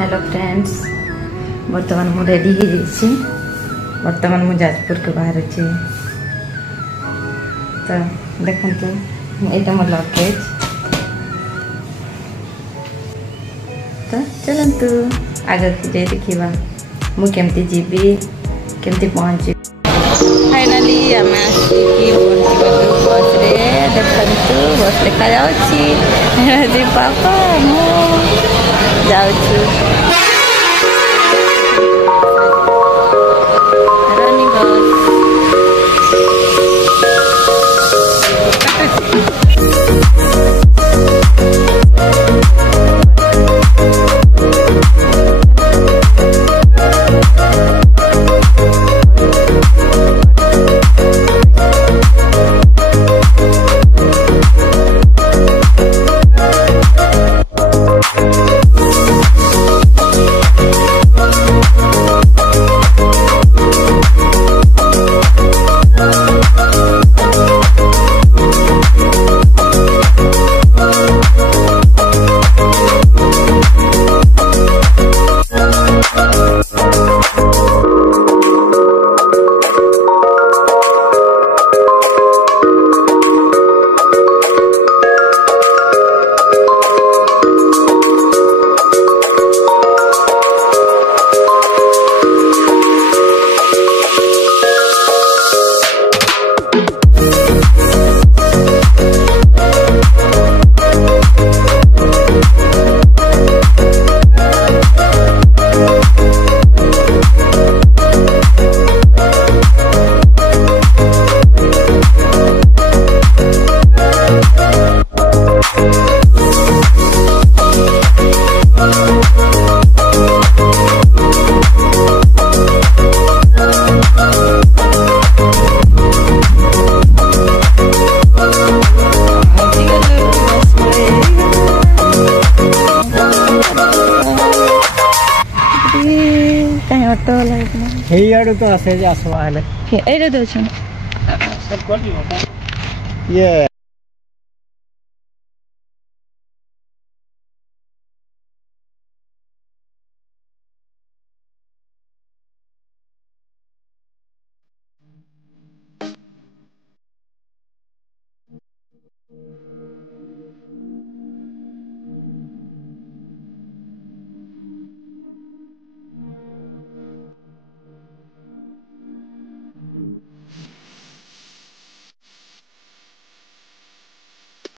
Hello friends, बर्तमान मु ready हो जाइए। बर्तमान मु जाजपुर के बाहर अच्छे तो देखु यहाँ मोर लगेज। तो चलतु आगे जाए देखा मुझे केमती जीवी केमती पहुँची। फाइनाली आम बस रे देखु बस देखा पापा मु जाऊँ ऑटो लाइक तो आसे आसवा ये